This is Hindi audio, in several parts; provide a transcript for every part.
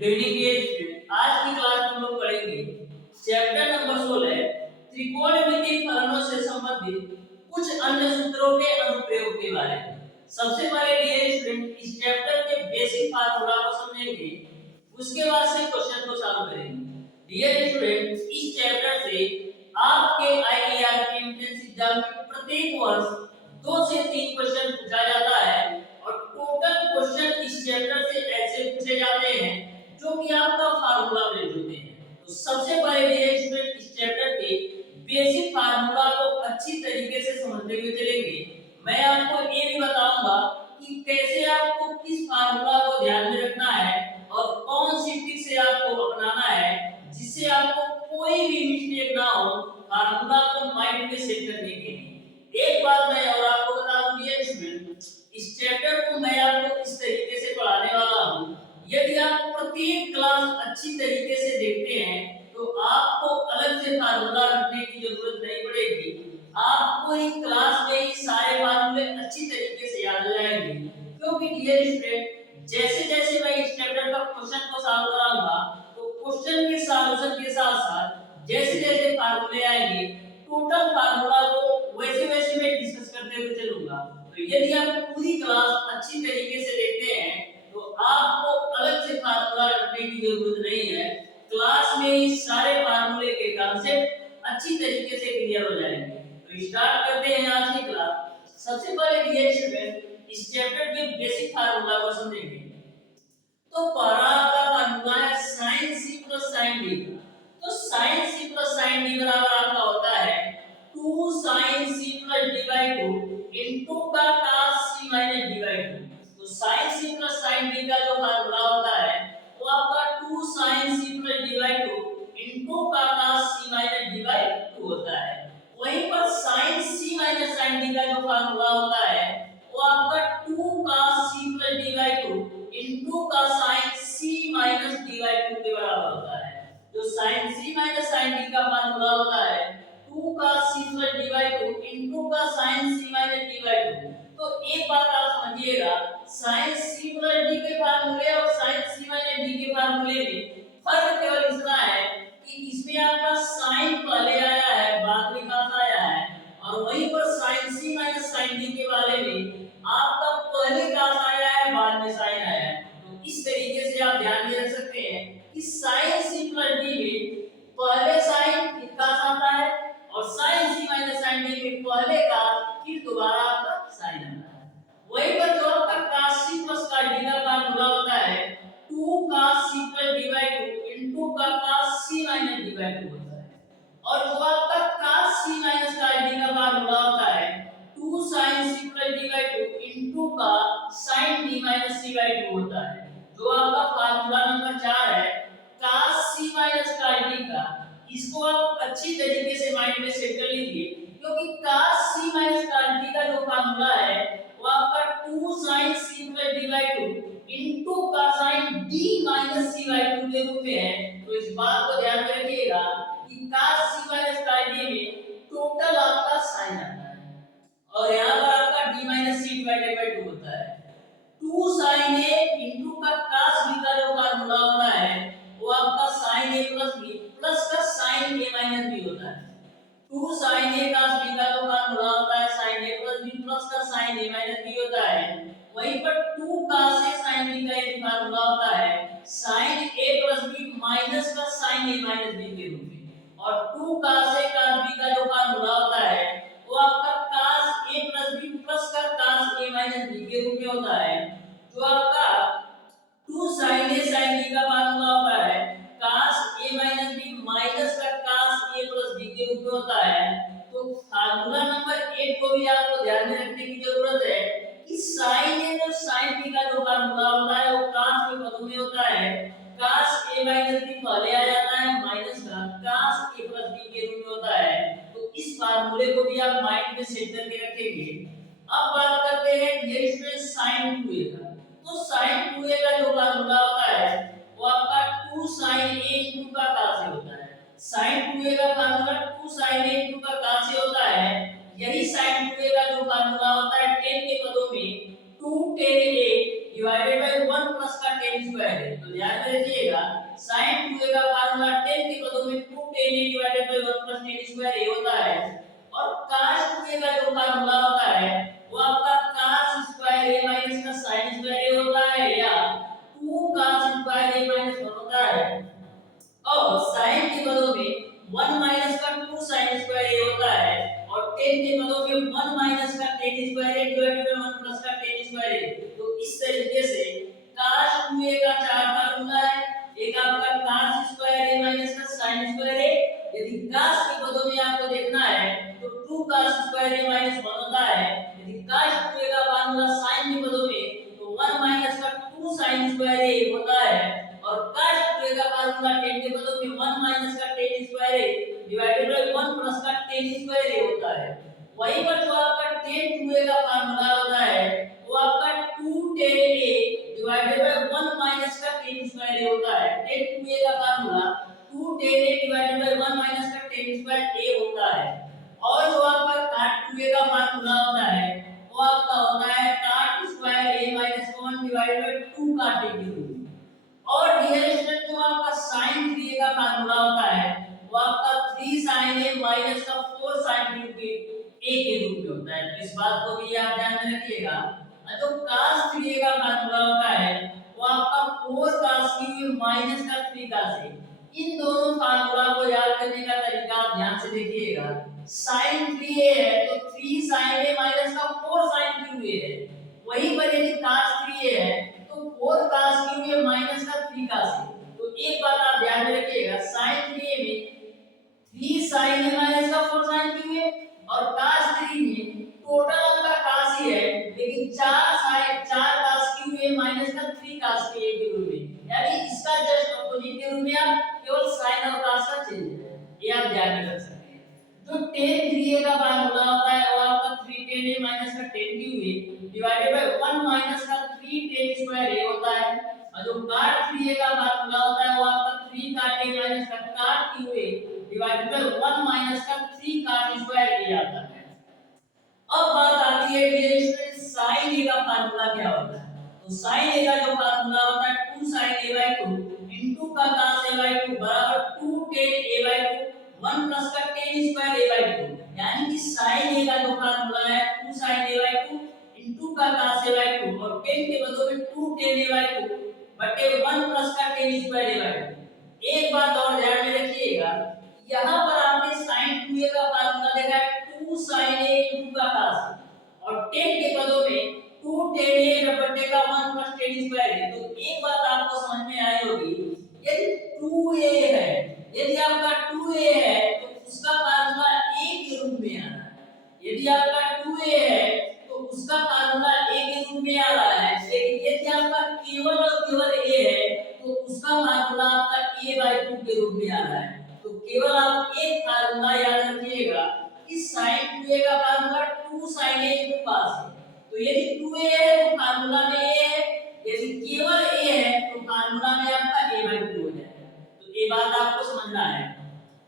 डेडिकेट आज की क्लास में हम लोग पढ़ेंगे चैप्टर नंबर 16 त्रिकोणमितीय फलनों से संबंधित कुछ अन्य सूत्रों के अनुप्रयोग के बारे में। सबसे पहले डियर स्टूडेंट इस चैप्टर के बेसिक फार्मूला को समझेंगे, उसके बाद से क्वेश्चन को चालू करेंगे। डियर स्टूडेंट इस चैप्टर से आपके आईआर के एंट्रेंस एग्जाम में प्रत्येक वर्ष 2 से 3 क्वेश्चन पूछा जाता है और टोटल क्वेश्चन इस चैप्टर से ऐसे पूछे जाते हैं जो कि आपका फार्मूला बेस्ड होते हैं। तो सबसे पहले डियर स्टूडेंट इस चैप्टर के बेसिक फार्मूला को अच्छी तरीके से समझते हुए चलेंगे। मैं आपको ये भी बताऊंगा कि कैसे आपको किस फार्मूला को ध्यान में रखना है और कौन सी ट्रिक से आपको अपनाना है जिससे आपको कोई भी मिस्टेक ना हो फार्मूला को माइंड में सेट करने के लिए। एक बात मैं और आपको बता दूं डियर स्टूडेंट, इस चैप्टर को मैं आपको इस तरीके से पढ़ाने वाला हूं। यदि आप प्रत्येक क्लास अच्छी तरीके से देखते हैं तो आपको अलग से फार्मूला रखने की जरूरत नहीं पड़ेगी। आपको एक क्लास में ही सारे फार्मूले अच्छी तरीके से याद हो जाएंगे। क्योंकि डियर स्टूडेंट जैसे जैसे मैं इस चैप्टर का क्वेश्चन को सॉल्व कराऊंगा तो क्वेश्चन के सॉल्यूशन के साथ साथ जैसे जैसे फार्मूले आएंगे टोटल फार्मूला को वैसे वैसे मैं डिस्कस करते हुए चलूंगा। तो यदि आप पूरी क्लास अच्छी तरीके से देखते हैं तो आपको अलग से फार्मूला रखने की जरूरत नहीं है। क्लास में ही सारे फार्मूले के कांसेप्ट अच्छी तरीके से क्लियर हो जाएंगे। तो स्टार्ट करते हैं आज की क्लास। सबसे पहले डियर स्टूडेंट इस चैप्टर के बेसिक फार्मूला को समझेंगे। तो पहला आपका फार्मूला है sin c sin d। तो sin c sin d बराबर आपका होता है 2 sin c d/2 इनटू का cos c d/2। तो sin c sin d का जो फार्मूला होता है वो आपका 2 sin c d/2 इनटू का cos c d/2 होता है। वहीं पर sin c sin d का जो फार्मूला होता है वो आपका 2 cos c d/2 इनटू का sin c d/2 के बराबर होता है। जो sin c sin d का फार्मूला होता है 2 cos c d/2 इनटू का sin c d/2। तो एक बात आप समझिएगा, sin c d के फार्मूले और sin c d के फार्मूले में फर्क केवल इतना है कि इसमें आपका sin पहले आया है बाद में cos आया है और वहीं पर sin c sin d के वाले में आपका पहले cos आया है बाद में sin आया है। तो इस तरीके से आप ध्यान में रख सकते हैं कि sin c d में पहले sin फिर cos आता है और sin c sin d में पहले cos फिर दोबारा आपका sin आता है। वहीं पर जो आपका cos c cos d का फार्मूला होता है 2 cos c d/2 इनटू का cos c d/2 होता है। और जो आपका cos c d का फार्मूला होता है 2 sin c d/2 इनटू का sin d c/2 होता है। जो आपका फार्मूला नंबर 4 है cos c d का, इसको आप अच्छी तरीके से माइंड में सेट कर लीजिए क्योंकि cos c d का जो फार्मूला है वो आपका 2 sin c d/2 इनटू का sin d c/2 के रूप में है। तो इस बात को ध्यान में रखिएगा कि cos c d में टोटल आपका sin आता है और यहां पर आपका d c/2 होता है। 2 sin a इनटू का cos b का जो फार्मूला होता है वो आपका sin a b प्लस का sin a b होता है। 2 sin a cos b का जो फार्मूला होता है sin a b प्लस का sin a b होता है। वहीं पर 2 cos a sin b का एक फार्मूला होता है sin a b माइनस का sin a b के रूप में। और 2 cos a cos b का जो फार्मूला होता है वो आपका cos a b प्लस का cos a b के रूप में होता है। जो आपका 2 sin a sin b का फार्मूला होता है cos a b माइनस का cos a b के रूप में होता है। तो फार्मूला नंबर 8 को भी आपको ध्यान में रखने की जरूरत है कि sin a और sin b का जो फार्मूला होता है वो cos के पदों में होता है। cos a b पहले आ जाता है माइनस का cos a b के रूप में होता है। तो इस फार्मूले को भी आप माइंड में सेट करके रखेंगे। अब बात करते हैं ये इसमें sin 2a का। तो sin 2a का जो फार्मूला होता है वो आपका 2 sin a इनटू का cos a होता है। sin 2a का फार्मूला 2 sin a इनटू का cos a होता है। यही sin 2a का जो फार्मूला होता है 10 के पदों में 2 tan a divided by 1 plus का tan स्क्वायर है। तो ध्यान में रखिएगा रखिएगा sin 2a का फार्मूला 10 के पदों में 2 tan a divided by 1 plus tan square a होता है और cos 2a का जो फार्मूला होता है वो आपका cos स्क्वायर a माइनस का sin स्क्वायर a होता है या 2 cos स्क्वायर a माइनस 1 होता है और sin के पदों में 1 माइनस का 2 sin स्क्वायर a होता है और tan के पदों में 1 माइनस का tan square a divided by 1 plus का tan स्क्वायर a। तो इस तरीके से cos 2a का चार फार्मूला है, एक आपका cos स्क्वायर a माइनस का sin स्क्वायर a। यदि cos के पदों में आपको देखना है तो 2 cos स्क्वायर a माइनस 1 होता है, यदि cos 2a का फार्मूला sin के पदों में तो 1 माइनस का 2 sin स्क्वायर a होता है और cos 2a का फार्मूला tan के पदों में 1 माइनस का tan square a divided by 1 plus का tan स्क्वायर a होता है। वहीं पर जो आपका tan 2a का फार्मूला होता है वो आपका 2 tan a divided by 1 minus का tan स्क्वायर a होता है। tan 2a का formula 2 tan a divided by 1 minus का tan स्क्वायर a होता है और जो आपका cot 2a का फार्मूला होता है वो आपका होता है cot square a minus 1 divided by 2 cot a के रूप में। और डियर स्टूडेंट जो आपका sin 3a का फार्मूला होता है वो आपका 3 sin a माइनस का 4 sin 2a के रूप में होता है। तो इस बात को भी आप ध्यान में रखिएगा। जो cos 3a का फार्मूला होता है वो आपका 4 cos a माइनस का 3 cos a। इन दोनों फार्मूला को याद करने का तरीका आप ध्यान से देखिएगा। sin 3a है तो 3 sin a माइनस का 4 sin 2a है, वहीं पर यदि cos 3a है तो 4 cos a माइनस का 3 cos a। तो एक बात आप ध्यान में रखिएगा, sin 3a में 3 sin a माइनस का 4 sin 2a और cos 3 में टोटल आपका cos a है लेकिन 4 cos a माइनस का 3 cos a के रूप में, यानी इसका जस्ट अपोजिट के रूप में आप केवल sin और cos का चेंज है, ये आप ध्यान में रख सकते हैं। जो tan 3a का फार्मूला होता है वो आपका 3 tan a माइनस का tan 2a divided by 1 minus का 3 tan स्क्वायर a होता है और जो cot 3a का फार्मूला होता है वो आपका 3 cot a माइनस का cot 2a divided by 1 minus का 3 cot स्क्वायर a आता है। अब बात आती है डियर स्टूडेंट sin a का फार्मूला क्या होता है। तो sin a का जो फार्मूला होता है 2 sin a by 2 इनटू का cos a by 2 बराबर 2 tan a by 2 1 प्लस का tan स्क्वायर a by 2, यानी कि sin a का जो फार्मूला है 2 sin a by 2 इनटू का cos a by 2 और tan के बदले में 2 tan a by 2 बटे 1 प्लस का tan स्क्वायर a by 2। एक बात और ध्यान में रखिएगा, यहाँ पर आपने sin 2a का फार्मूला देखा है 2 sin a इनटू का cos a और tan के पदों में 2 tan a बटे का 1 प्लस tan स्क्वायर a। तो एक बात आपको समझ में आई होगी, यदि 2a है, यदि आपका 2a है तो उसका फार्मूला a के रूप में आ रहा है, यदि आपका 2a है तो उसका फार्मूला a के रूप में आ रहा है, लेकिन यदि आपका केवल और केवल a है तो उसका फार्मूला आपका a by 2 के रूप में आ रहा है। तो केवल आप एक फार्मूला याद रखिएगा कि sin 2a का formula 2 sin a into cos a। तो यदि 2a है तो फार्मूला में a है, यदि केवल a है तो फार्मूला में आपका a by 2 हो जाएगा। तो ये बात आपको समझना है।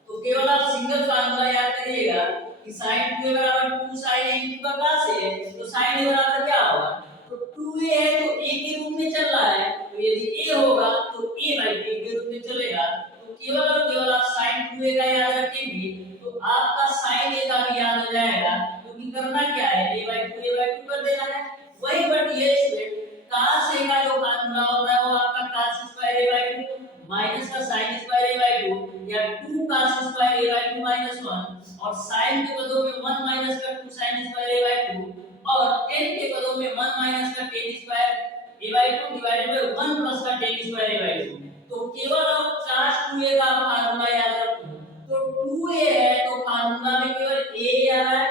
तो केवल आप सिंगल फार्मूला याद करिएगा कि sin 2a बराबर 2 sin a into का cos a है, तो sin a बराबर क्या होगा, तो 2a है तो a के रूप में चल रहा है, तो यदि a होगा तो a by 2 के रूप में चलेगा। तो केवल और केवल आप sin 2a का याद रखेंगे तो आपका sin a का भी याद हो जाएगा, क्योंकि करना क्या है a by 2 कर देना है। वही पर ये स्टूडेंट cos a का जो फार्मूला होता है वो आपका cos square a by 2 minus का sin स्क्वायर a by 2 या 2 cos square a by 2 minus 1 और sin के पदों में 1 माइनस का 2 sin स्क्वायर a by 2 और tan के पदों में 1 माइनस का tan square a by 2 divided by 1 plus का tan स्क्वायर a by 2। तो केवल आप cos 2a का फार्मूला याद रखो, तो 2a है तो फार्मूला में केवल a आ रहा है,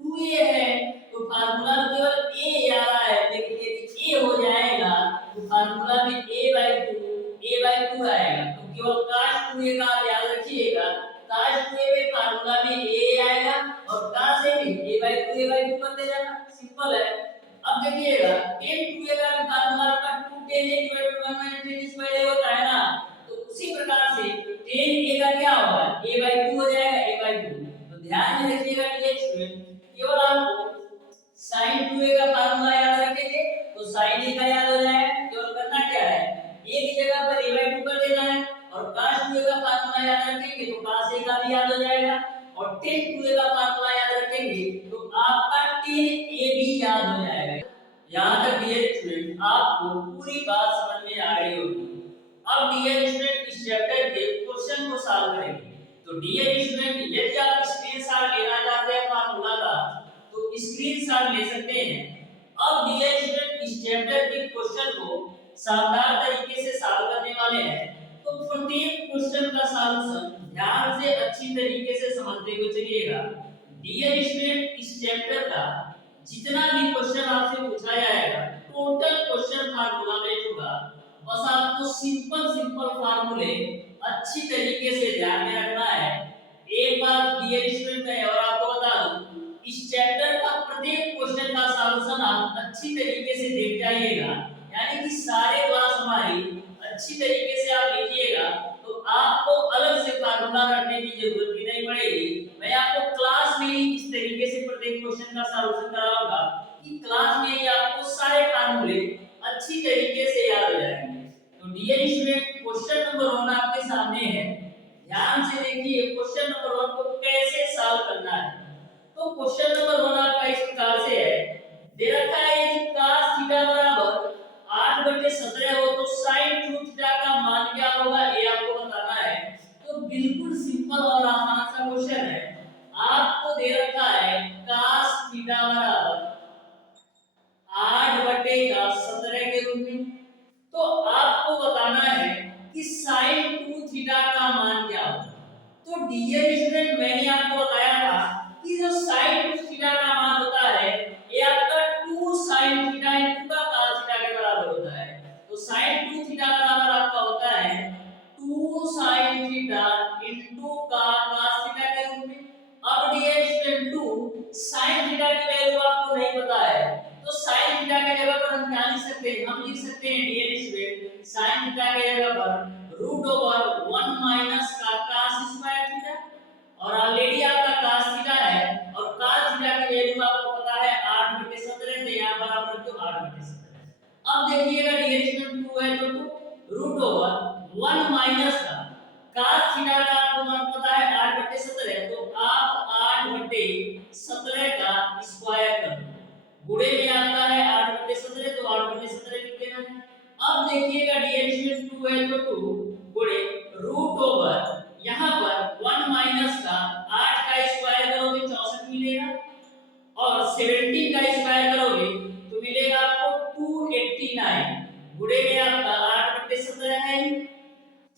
2a है तो फार्मूला में केवल a आ रहा है, लेकिन यदि a हो जाएगा तो फार्मूला में a by 2 आएगा। तो केवल cos 2a का आप याद रखिएगा, cos 2a में फार्मूला में a आएगा और cos a में a by 2 करते जाना, सिंपल है। अब देखिएगा tan 2a का फार्मूला आपका 2 tan a divided by 1 minus tan square a होता है ना, तो उसी प्रकार से tan a का क्या होगा a by 2 हो जाएगा a by 2। तो ध्यान में रखिएगा ये स्टूडेंट, केवल आपको sin 2a का फार्मूला याद रखेंगे तो sin a का याद हो जाएगा। केवल करना क्या है, a की जगह पर a by 2 कर फार्मूला याद रखेंगे तो cos a का भी याद हो जाएगा, और tan 2a का फार्मूला याद रखेंगे तो आपका tan a भी याद हो जाएगा। यहाँ तक डियर स्टूडेंट आपको पूरी बात समझ में आ रही होगी। अब डियर स्टूडेंट इस चैप्टर के क्वेश्चन को सॉल्व करेंगे। तो डियर स्टूडेंट यदि आप स्क्रीनशॉट लेना चाहते हैं फार्मूला का तो स्क्रीनशॉट ले सकते हैं। अब डियर स्टूडेंट इस चैप्टर के क्वेश्चन को शानदार तरीके से सॉल्व करने वाले हैं। तो प्रत्येक क्वेश्चन का सॉल्यूशन ध्यान से अच्छी तरीके से समझते हुए चलिएगा। डियर स्टूडेंट इस चैप्टर का जितना भी क्वेश्चन आपसे पूछा जाएगा टोटल क्वेश्चन फार्मूला बेस्ड होगा। बस आपको सिंपल फार्मूले अच्छी तरीके से ध्यान में रखना है। एक बात डियर स्टूडेंट मैं और आपको बता दूं, इस चैप्टर का प्रत्येक क्वेश्चन का सॉल्यूशन आप अच्छी तरीके से देख जाइएगा, यानी कि सारे क्लास हमारी अच्छी तरीके से आप लीजिएगा तो आपको अलग से फार्मूला रटने की जरूरत भी नहीं पड़ेगी। मैं आपको क्लास में ही इस तरीके से प्रत्येक क्वेश्चन का सॉल्यूशन कराऊंगा कि क्लास में ही आपको सारे फार्मूले अच्छी तरीके से याद हो जाएंगे। तो डियर स्टूडेंट क्वेश्चन नंबर 1 आपके सामने है, ध्यान से देखिए क्वेश्चन नंबर 1 को कैसे सॉल्व करना है। तो क्वेश्चन नंबर 1 आपका इस प्रकार से है, दे रखा है यदि cos थीटा बराबर 8/17 हो तो sin 2 थीटा का मान क्या होगा ये आपको बताना है। तो बिल्कुल सिंपल और आसान सा क्वेश्चन है। आपको दे रखा है cos थीटा बराबर 8/17 के रूप में, तो आपको बताना है कि sin 2 थीटा का मान क्या होगा। तो डियर स्टूडेंट मैंने आपको बताया था कि जो sin 2 थीटा का मान होता है ये आपका 2 sin थीटा इनटू का cos थीटा के बराबर होता है। तो sin 2 थीटा बराबर आपका होता है 2 sin थीटा इनटू का cos थीटा के रूप में। अब डियर स्टूडेंट 2 sin थीटा की वैल्यू आपको नहीं पता है तो sin थीटा की जगह पर हम क्या लिख सकते हैं, हम लिख सकते हैं डियर स्टूडेंट sin थीटा की जगह पर √1 माइनस का cos स्क्वायर थीटा, और ऑलरेडी आपका cos थीटा है और cos थीटा की वैल्यू आपको पता है 8/17, तो यहां पर आप रख दो 8/17। अब देखिएगा डियर स्टूडेंट 2 है तो 2 √1 माइनस का cos थीटा का आपको मान पता है 8/17, तो आप 8/17 का स्क्वायर कर दो, गुणे में आता है 8/17 तो 8/17 लिख देना है। अब देखिएगा डियर स्टूडेंट 2 है तो 2 गुणे √ यहां पर 1 माइनस का 8 का स्क्वायर करोगे 64 मिलेगा, और 17 का स्क्वायर करोगे तो मिलेगा आपको 289, गुणे में आपका 8/17 है।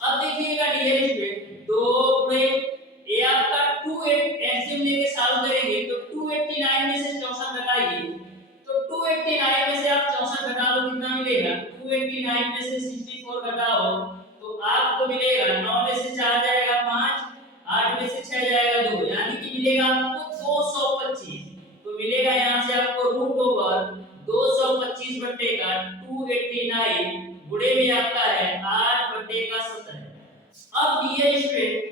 अब देखिएगा डियर स्टूडेंट 2 गुणे ये आपका 2 एलसीएम लेके सॉल्व करेंगे तो 289 में से 64 घटाइए, तो 289 में से आप 64 घटा लो कितना मिलेगा, 289 में से 64 घटाओ तो आपको मिलेगा 9 में से 4 जाएगा 5, 8 में से 6 जाएगा 2, यानी कि मिलेगा आपको 225। तो मिलेगा यहां से आपको √225 बटे का 289 गुणे में आपका है 8/17। अब डियर स्टूडेंट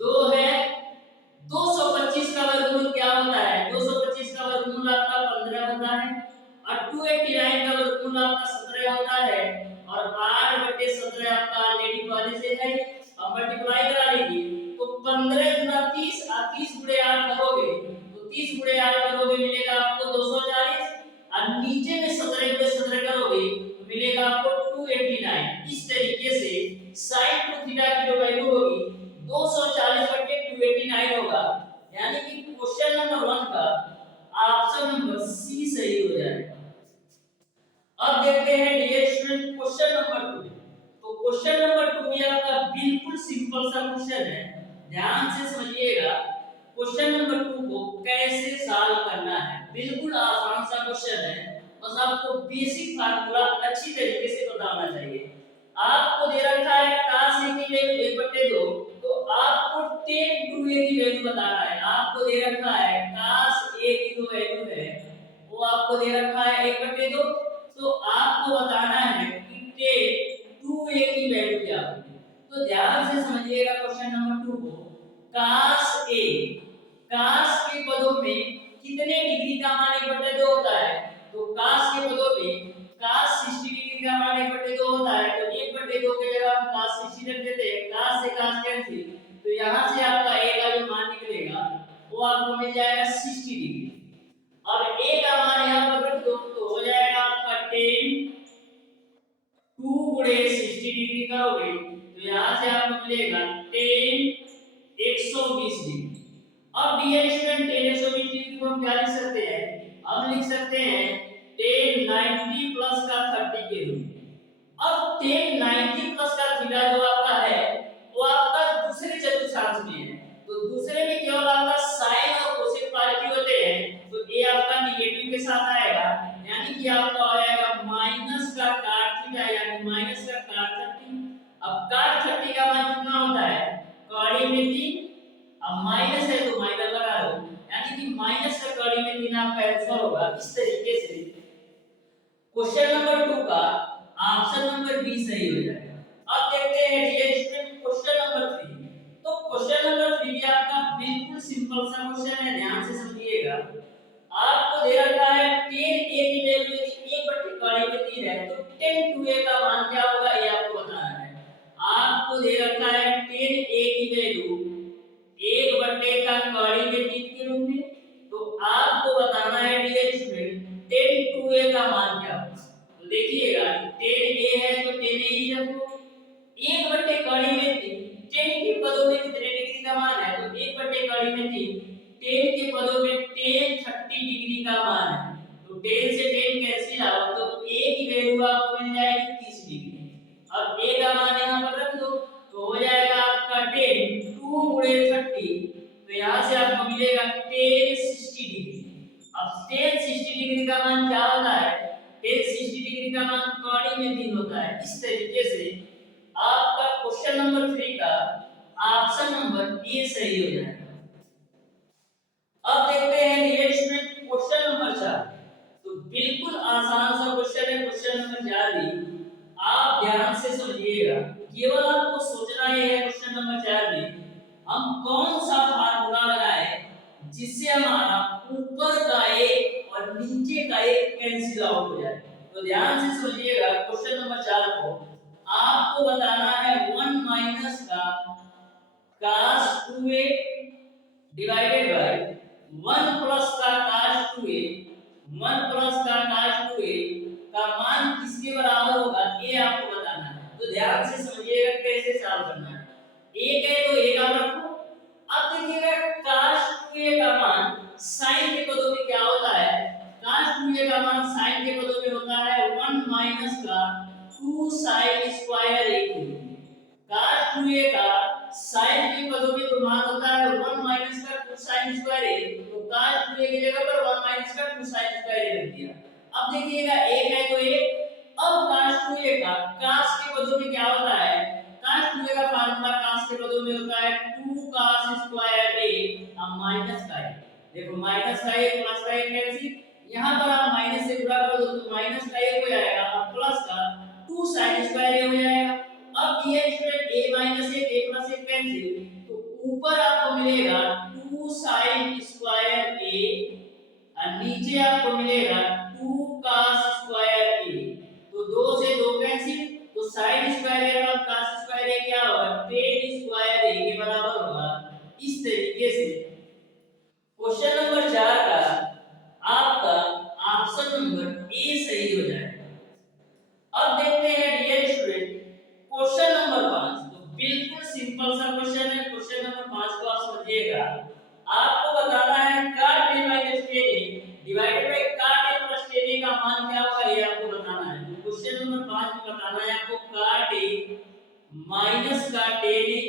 2 है 225 का वर्गमूल क्या होता है, 225 का वर्गमूल आपका 15 होता है, और 289 का वर्गमूल आपका 17 होता है, और 8/17 आपका ऑलरेडी पहले से है। अब मल्टीप्लाई करा लीजिए तो 15 गुना 30 और 30 गुणे 8 करोगे तो 30 गुणे 8 करोगे मिलेगा आपको 240, और नीचे में 17 गुणे 17 करोगे तो मिलेगा आपको 289। इस तरीके से sin 2 थीटा की जो वैल्यू होगी 240/289 होगा, यानी कि क्वेश्चन नंबर 1 का ऑप्शन नंबर सी सही हो जाएगा। अब देखते हैं डियर स्टूडेंट क्वेश्चन नंबर 2। तो क्वेश्चन नंबर 2 में आपका बिल्कुल सिंपल सा क्वेश्चन है, ध्यान से समझिएगा क्वेश्चन नंबर 2 को कैसे सॉल्व करना है। बिल्कुल आसान सा क्वेश्चन है, बस आपको बेसिक फार्मूला अच्छी तरीके से पता होना चाहिए। आपको दे रखा है cos a की वैल्यू 1/2, तो आपको tan 2a की वैल्यू बताना है। आपको दे रखा है cos a की जो वैल्यू है वो आपको दे रखा है 1/2, तो आपको बताना है कि tan 2a की वैल्यू क्या होगी। तो ध्यान से समझिएगा क्वेश्चन नंबर 2 को। cos के पदों में कितने डिग्री का मान 1/2 होता है, तो cos के पदों में cos 60 डिग्री का मान 1/2 होता है, तो 1/2 की जगह हम cos 60 रख देते हैं, cos से cos कैंसिल यहाँ से आपका ए का जो मान निकलेगा वो आपको मिल जाएगा 60 डिग्री। अब ए का मान यहाँ पर रख दो तो हो जाएगा आपका 10 2 गुणे 60 डिग्री करोगे तो यहाँ से आपको मिलेगा 10 120 डिग्री। अब डियर स्टूडेंट 10 120 डिग्री को हम क्या लिख सकते हैं, हम लिख सकते हैं 10 90 प्लस का 30 के रूप में। अब 10 90 प्लस का थीटा जो आपका है वो आपका दूसरे चतुर्थांश में है, तो दूसरे में केवल आपका साइन और कोसेक पार्टी होते हैं, तो ये आपका नेगेटिव के साथ आएगा, यानी कि आपका हो जाएगा माइनस का cot थीटा यानी माइनस का cot 30। अब cot 30 का मान कितना होता है, कड़ी में 3, अब माइनस है तो माइनस लगा दो, यानी कि माइनस का कड़ी में 3 आपका आंसर होगा। इस तरीके से क्वेश्चन नंबर 2 का ऑप्शन नंबर बी सही हो जाएगा। अब देखते हैं डियर स्टूडेंट क्वेश्चन नंबर 3। तो क्वेश्चन नंबर 3 भी आपका बिल्कुल सिंपल सा क्वेश्चन है, ध्यान से समझिएगा। आपको दे रखा है 10 a की वैल्यू यदि 1 बटे कड़ी में 3 है तो 10 2a का मान क्या होगा ये आपको बताना है। आपको दे रखा है 10 a की वैल्यू 1 बटे का कड़ी में 3 के रूप में, तो आपको बताना है डियर स्टूडेंट 10 2a का मान क्या होगा। तो देखिएगा 10a है तो 10a ही रखो, 1 बटे कड़ी में 3, 10 के पदों में कितने डिग्री का मान है तो 1 बटे कड़ी में 3, 10 के पदों में 10 30 डिग्री का मान है, तो 10 से 10 कैंसिल आउट तो a की वैल्यू आपको मिल जाएगी 30 डिग्री। अब a का मान यहां पर रख दो तो हो जाएगा आपका 10 2 गुणे 30, तो यहां से आपको मिलेगा 10 60 डिग्री। अब 10 60 डिग्री का मान क्या होता है, 10 60 डिग्री का मान कड़ी में 3 होता है। इस तरीके से आपका क्वेश्चन नंबर 3 का ऑप्शन नंबर ए सही हो जाएगा। अब देखते हैं डियर स्टूडेंट क्वेश्चन नंबर 4। तो बिल्कुल आसान सा क्वेश्चन है क्वेश्चन नंबर 4 भी, आप ध्यान से समझिएगा, केवल आपको सोचना है क्वेश्चन नंबर 4 में हम कौन सा फार्मूला लगाएं जिससे हमारा ऊपर का एक और नीचे का एक कैंसिल आउट हो जाए। तो ध्यान से समझिएगा क्वेश्चन नंबर 4 को, आपको बताना है 1 माइनस का cos 2a divided by 1 plus का cos 2a, 1 प्लस का cos 2a का मान किसके बराबर होगा ये आपको बताना है। तो ध्यान से समझिएगा कैसे सॉल्व करना है। एक है तो एक आप रखो। अब देखिएगा cos 2a का मान sin के पदों में क्या होता है, cos 2a का मान sin के पदों में होता है 1 माइनस का 2 sin स्क्वायर a के रूप में। cos 2a का sin के पदों में तो मान होता है 1 माइनस का 2 sin स्क्वायर a, तो cos 2a की जगह पर 1 माइनस का 2 sin स्क्वायर a रख दिया। अब देखिएगा एक है तो एक, अब cos 2a का cos के पदों में क्या होता है, cos 2a का फार्मूला cos के पदों में होता है 2 cos स्क्वायर a अब माइनस का a। देखो माइनस का a प्लस का a कैंसिल, यहां पर आप माइनस से गुणा कर दो तो माइनस का a हो जाएगा और प्लस का 2 sin स्क्वायर a हो जाएगा। अब ये student a minus a plus a cancel, तो ऊपर आपको मिलेगा 2 sin स्क्वायर a और नीचे आपको मिलेगा 2 cos स्क्वायर a, तो 2 से 2 कैंसिल, तो sin square a plus cos square a क्या होगा, tan स्क्वायर a के बराबर होगा। इस तरीके से क्वेश्चन नंबर 4 का आपका ऑप्शन नंबर ए सही हो जाएगा। अब देखते हैं डियर स्टूडेंट क्वेश्चन नंबर 5। तो बिल्कुल सिंपल सा क्वेश्चन है, क्वेश्चन नंबर 5 को आप समझिएगा। आपको बताना है cot a minus tan a divided by cot a plus tan a का मान क्या होगा ये आपको बताना है। तो क्वेश्चन नंबर 5 में बताना है आपको cot a minus का tan a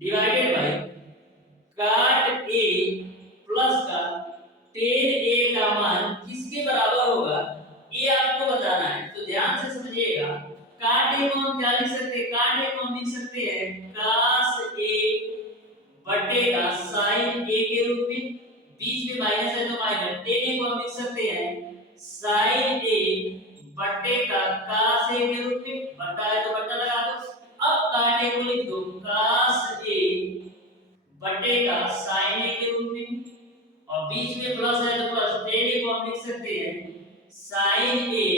divided by cot a plus का tan a का मान किसके बराबर होगा ये आपको बताना है। तो ध्यान से समझिएगा, cot a को हम क्या लिख सकते हैं, cot a को हम लिख सकते हैं cos a बटे का sin a के रूप में, बीच में माइनस है तो माइनस, tan a को हम लिख सकते हैं sin a बटे का cos a के रूप में, बटा है तो बटा लगा दो। अब cot a को लिख दो cos a बटे का sin a के रूप में, और बीच में प्लस है तो प्लस, tan a को हम लिख सकते हैं sin a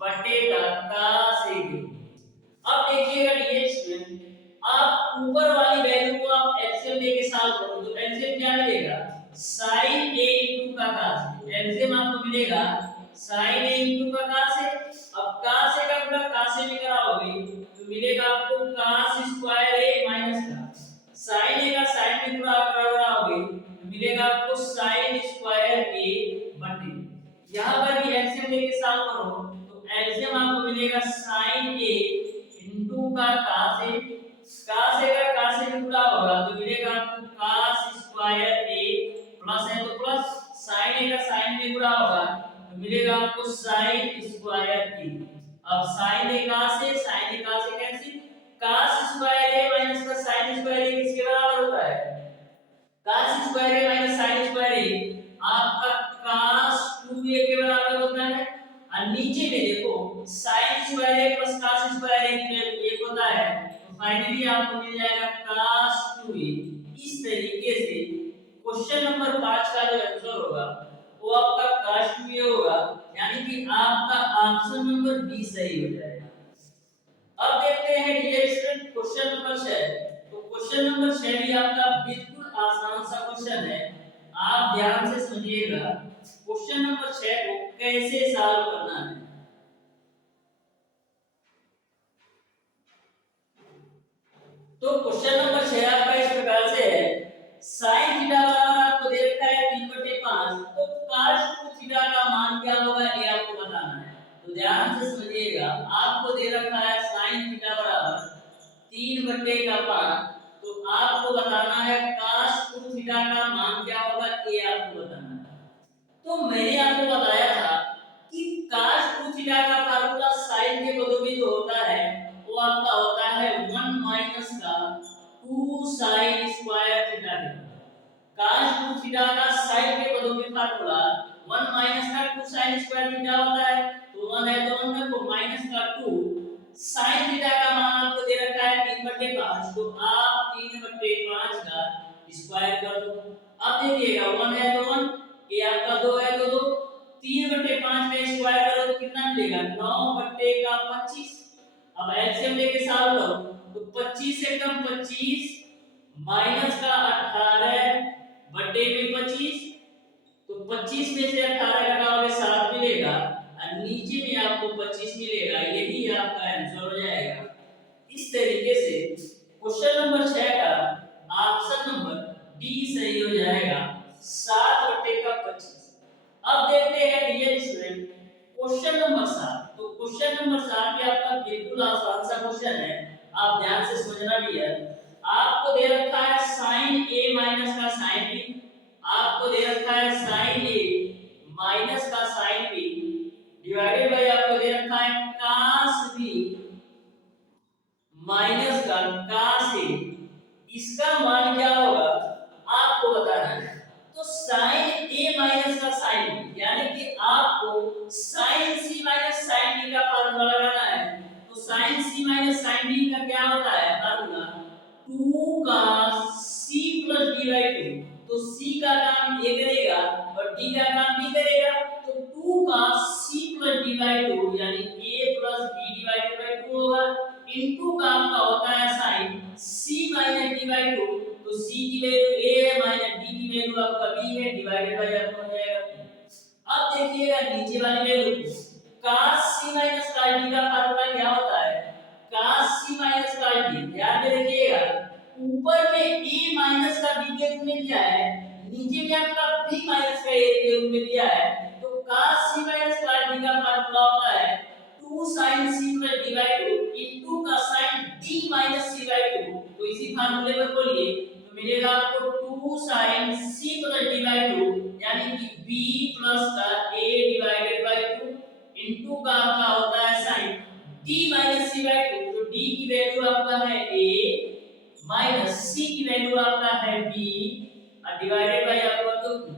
बटे का cos a के रूप में। अब देखिएगा डियर स्टूडेंट, आप ऊपर वाली value cos square a minus का sin a का sin में पूरा बराबर होगी, मिलेगा आपको sin स्क्वायर a बटे, यहाँ पर भी एलसीएम लेके सॉल्व करो तो एलसीएम आपको मिलेगा sin a इनटू का cos a, cos a का cos a में पूरा होगा तो मिलेगा आपको cos स्क्वायर a प्लस है तो प्लस, sin a का sin में पूरा होगा तो मिलेगा आपको sin स्क्वायर a। अब sin a cos a cancel, cos square a minus का sin स्क्वायर a किसके बराबर होता है, cos square a minus sin square a आपका cos 2a के बराबर होता है, और नीचे में देखो sin square a plus cos square a की वैल्यू 1 होता है तो फाइनली आपको मिल जाएगा cos 2a। इस तरीके से क्वेश्चन नंबर 5 का जो आंसर होगा वो आपका cos 2a होगा, यानी कि आपका ऑप्शन नंबर बी सही हो जाएगा। अब देखते हैं डियर स्टूडेंट क्वेश्चन नंबर 6। तो क्वेश्चन नंबर 6 भी आपका बिल्कुल आसान सा क्वेश्चन है, आप ध्यान से समझिएगा क्वेश्चन नंबर 6 को कैसे सॉल्व करना है। तो क्वेश्चन नंबर 6 आपका इस प्रकार से है, sin थीटा बराबर आपको दे रखा है 3/5, तो cos 2 थीटा का मान क्या होगा ये आपको बताना है। तो ध्यान से समझिएगा, आपको दे रखा है sin थीटा बराबर 3/5, तो आपको बताना है cos 2 थीटा का मान क्या होगा ये आपको बताना है। तो मैंने आपको बताया था कि cos 2 थीटा का फार्मूला sin के पदों में जो होता है वो आपका होता है 1 माइनस का 2 sin स्क्वायर थीटा है। cos 2 थीटा का sin के पदों में फार्मूला 1 माइनस का 2 sin स्क्वायर थीटा होता है, तो 1 है तो 1 रखो माइनस का 2 sin थीटा का मान आपको दे रखा है 3/5, तो आप 3/5 का स्क्वायर कर दो। अब देखिएगा 1 है तो 1, ये आपका 2 है तो 2, 3/5 का स्क्वायर करो तो कितना मिलेगा 9/25। अब एलसीएम लेके सॉल्व करो तो 25 से कम 25 माइनस का 18 बटे में 25, तो 25 में से 18 घटाओगे 7 मिलेगा और नीचे में आपको 25 मिलेगा, यही आपका आंसर हो जाएगा। इस तरीके से क्वेश्चन नंबर 6 का ऑप्शन नंबर डी सही हो जाएगा 7/25। अब देखते हैं डियर स्टूडेंट क्वेश्चन नंबर 7। तो क्वेश्चन नंबर 7 भी आपका बिल्कुल आसान सा क्वेश्चन है, आप ध्यान से समझना डियर। आपको दे रखा है sin a माइनस का sin b, आपको दे रखा है sin a माइनस का sin b डिवाइडेड बाय आपको दे रखा है cos b माइनस का cos a, इसका मान क्या होगा आपको बताना है। तो sin a माइनस का sin b, यानी कि आपको sin c minus sin b का फार्मूला लगाना है। तो sin c minus sin b का क्या होता है formula 2 cos c plus d by 2, तो c का काम a करेगा और d का काम b करेगा, तो 2 cos c plus d by 2 यानी a plus b divided by 2 होगा, इनटू का आपका होता है sin c minus d by 2, तो c की वैल्यू a है माइनस d की वैल्यू आपका b है डिवाइडेड बाई आपका हो जाएगा। अब देखिएगा नीचे वाली value cos c minus cos d का फार्मूला क्या होता है cos c minus cos d, ध्यान में रखिएगा ऊपर में a माइनस का b के रूप में दिया है, नीचे में आपका b माइनस का a के रूप में दिया है, तो cos c minus cos d का फार्मूला होता है 2 sin c plus d by 2 into का sin d minus c by 2, तो इसी फार्मूले पर खोलिए तो मिलेगा आपको 2 sin c plus d by 2 यानी कि b प्लस का a डिवाइडेड बाई 2 इनटू का आपका होता है sin d minus c by 2, तो d की वैल्यू आपका है a माइनस c की वैल्यू आपका है b और डिवाइडेड बाय आपका तो 2।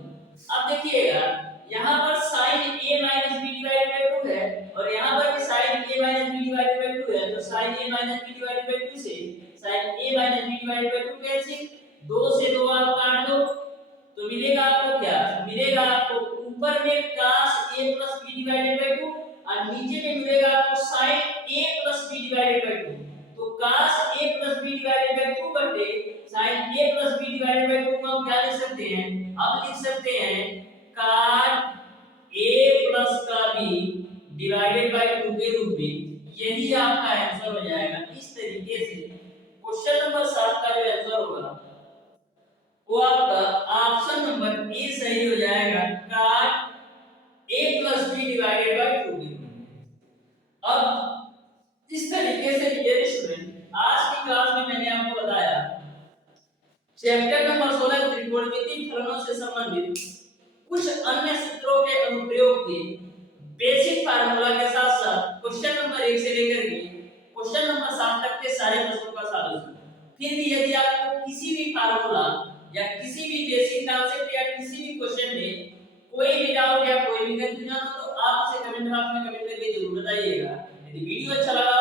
अब देखिएगा यहाँ पर sin a minus b divided by 2 है और यहाँ पर भी sin a minus b divided by 2 है, तो sin a minus b divided by 2 से sin a minus b divided by 2 cancel, 2 से 2 आप काट दो तो मिलेगा आपको क्या मिलेगा आपको ऊपर में cos a plus b divided by 2 और नीचे में मिलेगा आपको sin a plus b divided by 2, तो cos a plus b divided by 2 बटे sin a plus b divided by 2 को हम क्या लिख सकते हैं, अब लिख सकते हैं cot a प्लस का b डिवाइडेड बाय 2 के रूप में, यही आपका आंसर हो जाएगा। इस तरीके से क्वेश्चन नंबर 7 का जो आंसर होगा वो आपका ऑप्शन नंबर ए सही हो जाएगा, काट a + b divided by 2b। अब इस तरीके से डियर स्टूडेंट आज की क्लास में मैंने आपको बताया चैप्टर नंबर 16 त्रिकोणमितीय फलनों से संबंधित कुछ अन्य सूत्रों के अनुप्रयोग के बेसिक फार्मूला के साथ साथ क्वेश्चन नंबर 1 से लेकर के क्वेश्चन नंबर 7 तक के सारे प्रश्नों का सॉल्यूशन। फिर भी यदि आपको किसी भी फार्मूला या किसी भी बेसिक कॉन्सेप्ट या किसी भी क्वेश्चन में कोई भी डाउट या कोई भी कंफ्यूजन हो तो आप इसे कमेंट बॉक्स में कमेंट करके जरूर बताइएगा। यदि वीडियो अच्छा लगा